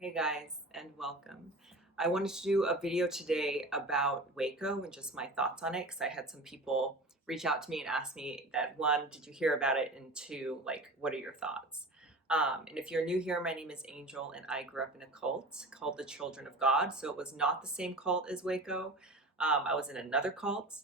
Hey guys, and welcome. I wanted to do a video today about Waco and just my thoughts on it because I had some people reach out to me and ask me that one, did you hear about it? And two, like, what are your thoughts? And if you're new here, my name is Angel and I grew up in a cult called the Children of God. So it was not the same cult as Waco. I was in another cult,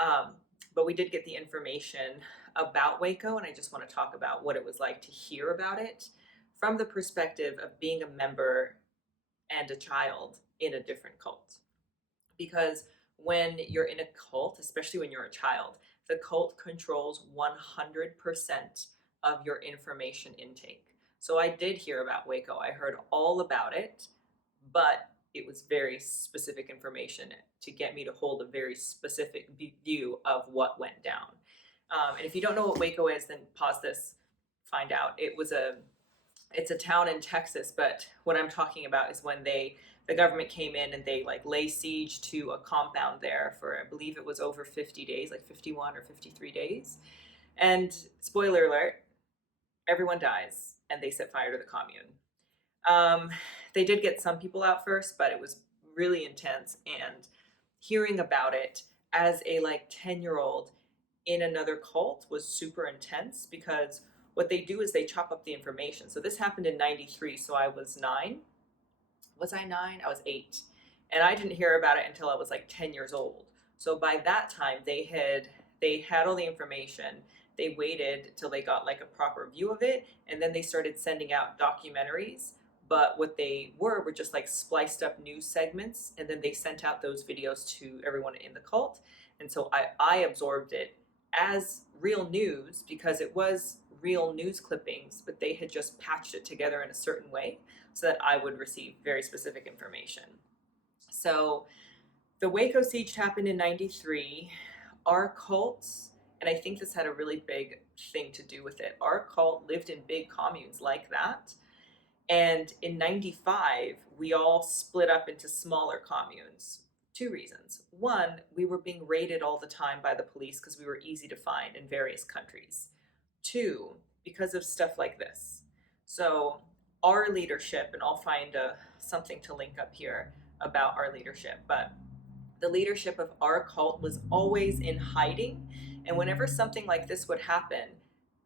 um, but we did get the information about Waco, and I just want to talk about what it was like to hear about it from the perspective of being a member and a child in a different cult. Because when you're in a cult, especially when you're a child, the cult controls 100% of your information intake. So I did hear about Waco. I heard all about it, but it was very specific information to get me to hold a very specific view of what went down. And if you don't know what Waco is, then pause this, find out. It's a town in Texas, but what I'm talking about is when the government came in and they like lay siege to a compound there for I believe it was over 50 days, like 51 or 53 days. And spoiler alert, everyone dies and they set fire to the commune. Um, they did get some people out first, but it was really intense. And hearing about it as a like 10-year-old in another cult was super intense because what they do is they chop up the information. So this happened in 93, so I was 9. Was I 9? I was 8. And I didn't hear about it until I was like 10 years old. So by that time they had all the information. They waited till they got like a proper view of it, and then they started sending out documentaries. But what they were just like spliced up news segments, and then they sent out those videos to everyone in the cult. And so I absorbed it as real news because it was real news clippings, but they had just patched it together in a certain way so that I would receive very specific information. So the Waco siege happened in 93. Our cult, and I think this had a really big thing to do with it, our cult lived in big communes like that. And in 95, we all split up into smaller communes. Two reasons. One, we were being raided all the time by the police because we were easy to find in various countries. Two, because of stuff like this. So, our leadership, and I'll find something to link up here about our leadership, but the leadership of our cult was always in hiding. And whenever something like this would happen,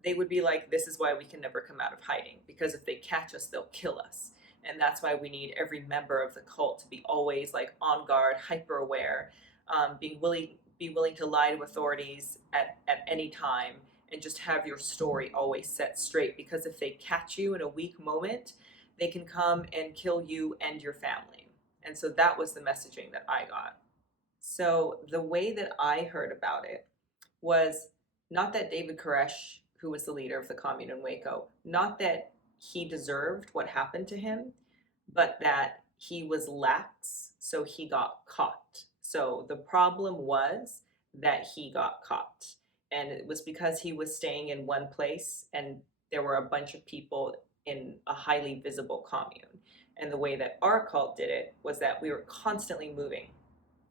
they would be like, this is why we can never come out of hiding, because if they catch us, they'll kill us. And that's why we need every member of the cult to be always like on guard, hyper aware, be willing to lie to authorities at any time, and just have your story always set straight. Because if they catch you in a weak moment, they can come and kill you and your family. And so that was the messaging that I got. So the way that I heard about it was not that David Koresh, who was the leader of the commune in Waco, not that he deserved what happened to him, but that he was lax, so he got caught. So the problem was that he got caught. And it was because he was staying in one place and there were a bunch of people in a highly visible commune. And the way that our cult did it was that we were constantly moving.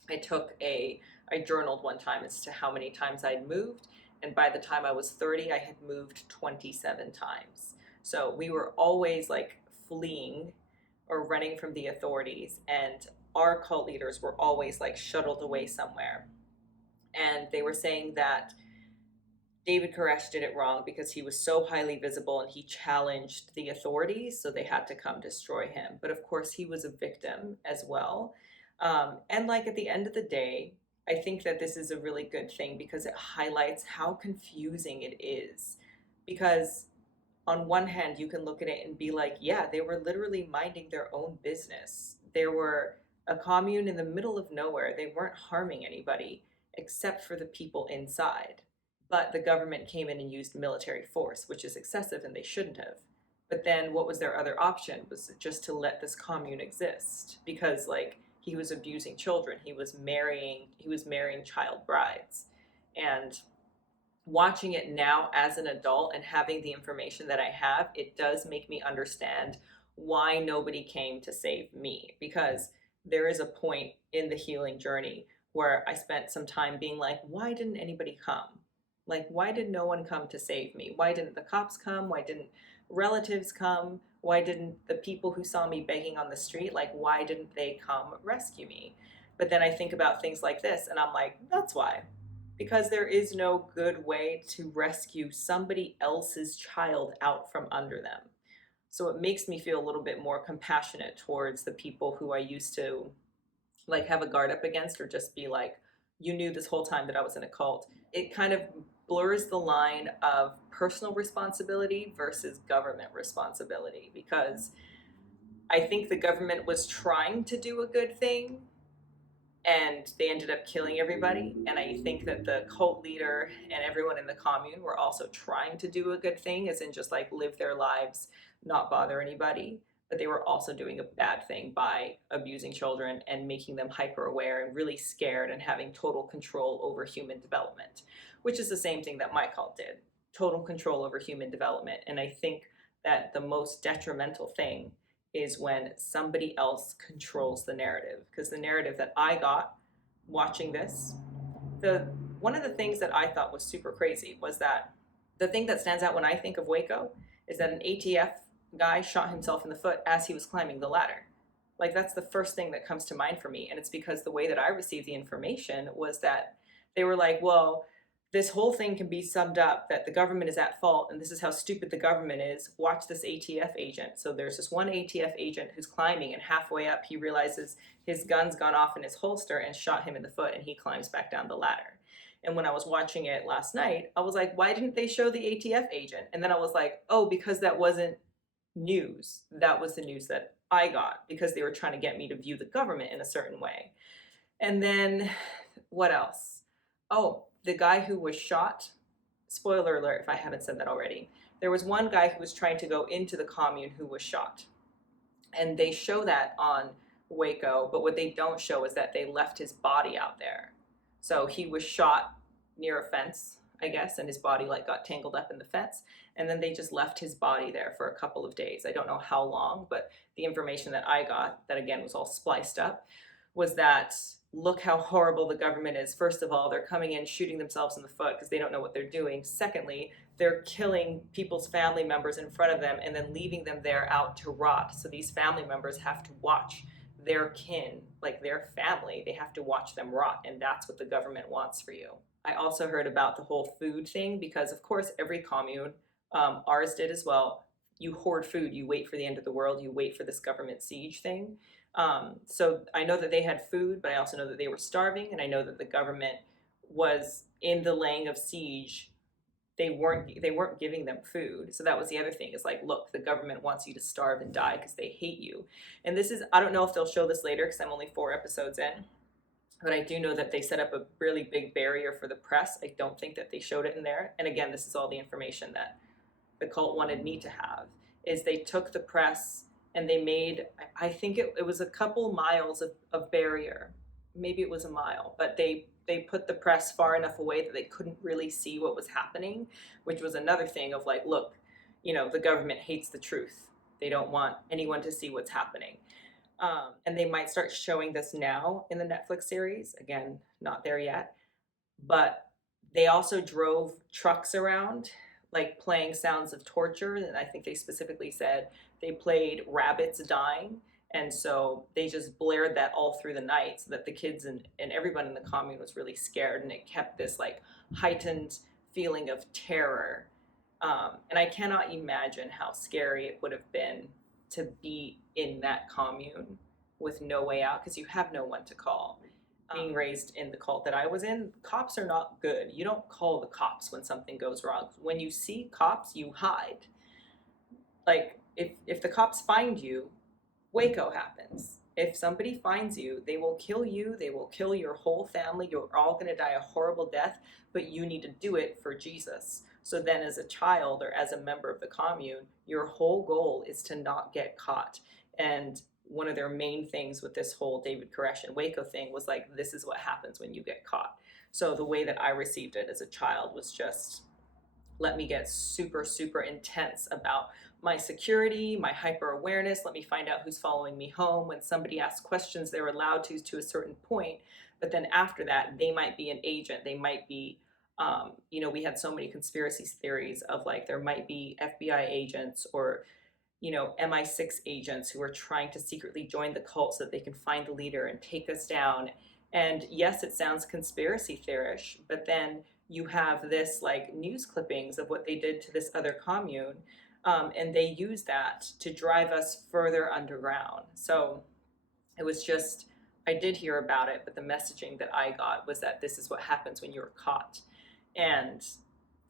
I journaled one time as to how many times I'd moved, and by the time I was 30, I had moved 27 times. So we were always like fleeing or running from the authorities, and our cult leaders were always like shuttled away somewhere. And they were saying that David Koresh did it wrong because he was so highly visible and he challenged the authorities, so they had to come destroy him. But of course, he was a victim as well. And like at the end of the day, I think that this is a really good thing because it highlights how confusing it is. Because on one hand, you can look at it and be like, yeah, they were literally minding their own business. There were a commune in the middle of nowhere. They weren't harming anybody except for the people inside. But the government came in and used military force, which is excessive and they shouldn't have. But then what was their other option? Was just to let this commune exist because like he was abusing children, he was marrying child brides. And watching it now as an adult and having the information that I have, it does make me understand why nobody came to save me, because there is a point in the healing journey where I spent some time being like, why didn't anybody come? Like, why did no one come to save me? Why didn't the cops come? relatives come? Why didn't the people who saw me begging on the street, like, why didn't they come rescue me? But then I think about things like this and I'm like, that's why. Because there is no good way to rescue somebody else's child out from under them. So it makes me feel a little bit more compassionate towards the people who I used to like have a guard up against or just be like, you knew this whole time that I was in a cult. It kind of blurs the line of personal responsibility versus government responsibility because I think the government was trying to do a good thing and they ended up killing everybody. And I think that the cult leader and everyone in the commune were also trying to do a good thing, as in just like live their lives, not bother anybody. But they were also doing a bad thing by abusing children and making them hyper aware and really scared and having total control over human development, which is the same thing that my cult did, total control over human development. And I think that the most detrimental thing is when somebody else controls the narrative. Because the narrative that I got watching this, the one of the things that I thought was super crazy was that the thing that stands out when I think of Waco is that an ATF guy shot himself in the foot as he was climbing the ladder. Like that's the first thing that comes to mind for me. And it's because the way that I received the information was that they were like, well, this whole thing can be summed up that the government is at fault and this is how stupid the government is. Watch this ATF agent. So there's this one ATF agent who's climbing and halfway up he realizes his gun's gone off in his holster and shot him in the foot and he climbs back down the ladder. And when I was watching it last night, I was like, why didn't they show the ATF agent? And then I was like, oh, because that wasn't news. That was the news that I got because they were trying to get me to view the government in a certain way. And then what else? Oh, the guy who was shot, spoiler alert if I haven't said that already, there was one guy who was trying to go into the commune who was shot. And they show that on Waco, but what they don't show is that they left his body out there. So he was shot near a fence, I guess, and his body like got tangled up in the fence. And then they just left his body there for a couple of days. I don't know how long, but the information that I got, that again was all spliced up, was that look how horrible the government is. First of all, they're coming in shooting themselves in the foot because they don't know what they're doing. Secondly, they're killing people's family members in front of them and then leaving them there out to rot. So these family members have to watch their kin, like their family, they have to watch them rot, and that's what the government wants for you. I also heard about the whole food thing because, of course, every commune, ours did as well. You hoard food, you wait for the end of the world, you wait for this government siege thing. So I know that they had food, but I also know that they were starving, and I know that the government was in the laying of siege. They weren't giving them food. So that was the other thing. Is like, look, the government wants you to starve and die because they hate you. And this is, I don't know if they'll show this later because I'm only 4 episodes in, but I do know that they set up a really big barrier for the press. I don't think that they showed it in there. And again, this is all the information that the cult wanted me to have, is they took the press and they made, I think it was a couple miles of barrier. Maybe it was a mile, but they put the press far enough away that they couldn't really see what was happening, which was another thing of like, look, the government hates the truth. They don't want anyone to see what's happening. And they might start showing this now in the Netflix series. Again, not there yet. But they also drove trucks around, like playing sounds of torture. And I think they specifically said they played rabbits dying. And so they just blared that all through the night so that the kids and everyone in the commune was really scared. And it kept this like heightened feeling of terror. And I cannot imagine how scary it would have been to be in that commune with no way out because you have no one to call. Being raised in the cult that I was in, cops are not good. You don't call the cops when something goes wrong. When you see cops, you hide. Like, if the cops find you, Waco happens. If somebody finds you, they will kill you, they will kill your whole family, you're all going to die a horrible death, but you need to do it for Jesus. So then as a child or as a member of the commune, your whole goal is to not get caught. And one of their main things with this whole David Koresh and Waco thing was like, this is what happens when you get caught. So the way that I received it as a child was just, let me get super, super intense about my security, my hyper awareness. Let me find out who's following me home. When somebody asks questions, they're allowed to a certain point. But then after that, they might be an agent. They might be You know, we had so many conspiracy theories of like there might be FBI agents or, you know, MI6 agents who are trying to secretly join the cult so that they can find the leader and take us down. And yes, it sounds conspiracy theorish, but then you have this like news clippings of what they did to this other commune, and they use that to drive us further underground. So it was just, I did hear about it, but the messaging that I got was that this is what happens when you're caught. And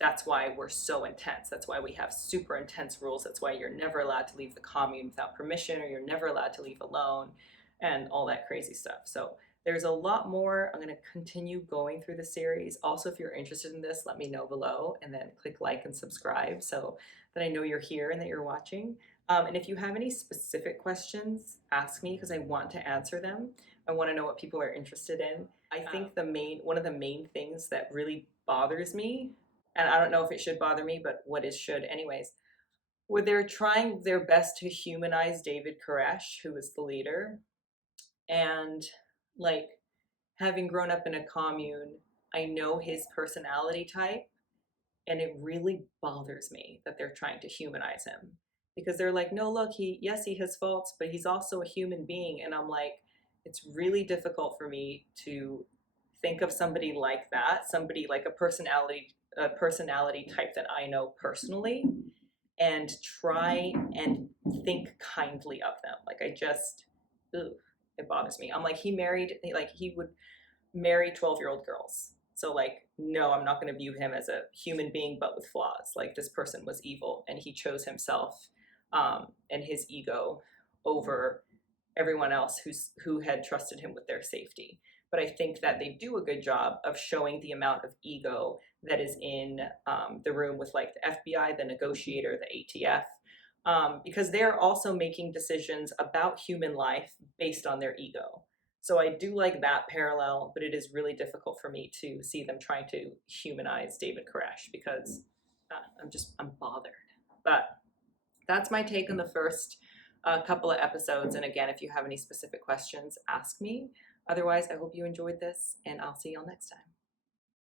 that's why we're so intense. That's why we have super intense rules. That's why you're never allowed to leave the commune without permission, or you're never allowed to leave alone, and all that crazy stuff. So there's a lot more. I'm going to continue going through the series. Also, if you're interested in this, let me know below and then click like and subscribe so that I know you're here and that you're watching. And if you have any specific questions, ask me because I want to answer them. I want to know what people are interested in. I think one of the main things that really bothers me, and I don't know if it should bother me, but what is should anyways, where they're trying their best to humanize David Koresh, who is the leader, and like having grown up in a commune, I know his personality type, and it really bothers me that they're trying to humanize him because they're like, no, look, yes, he has faults, but he's also a human being. And I'm like, it's really difficult for me to think of somebody like that, somebody like a personality type that I know personally, and try and think kindly of them. Like I just, ugh, it bothers me. I'm like, he would marry 12-year-old girls. So like, no, I'm not going to view him as a human being, but with flaws. Like this person was evil, and he chose himself and his ego over everyone else who had trusted him with their safety. But I think that they do a good job of showing the amount of ego that is in the room with like the FBI, the negotiator, the ATF, because they're also making decisions about human life based on their ego. So I do like that parallel, but it is really difficult for me to see them trying to humanize David Koresh because I'm bothered. But that's my take on the first couple of episodes. And again, if you have any specific questions, ask me. Otherwise, I hope you enjoyed this, and I'll see y'all next time.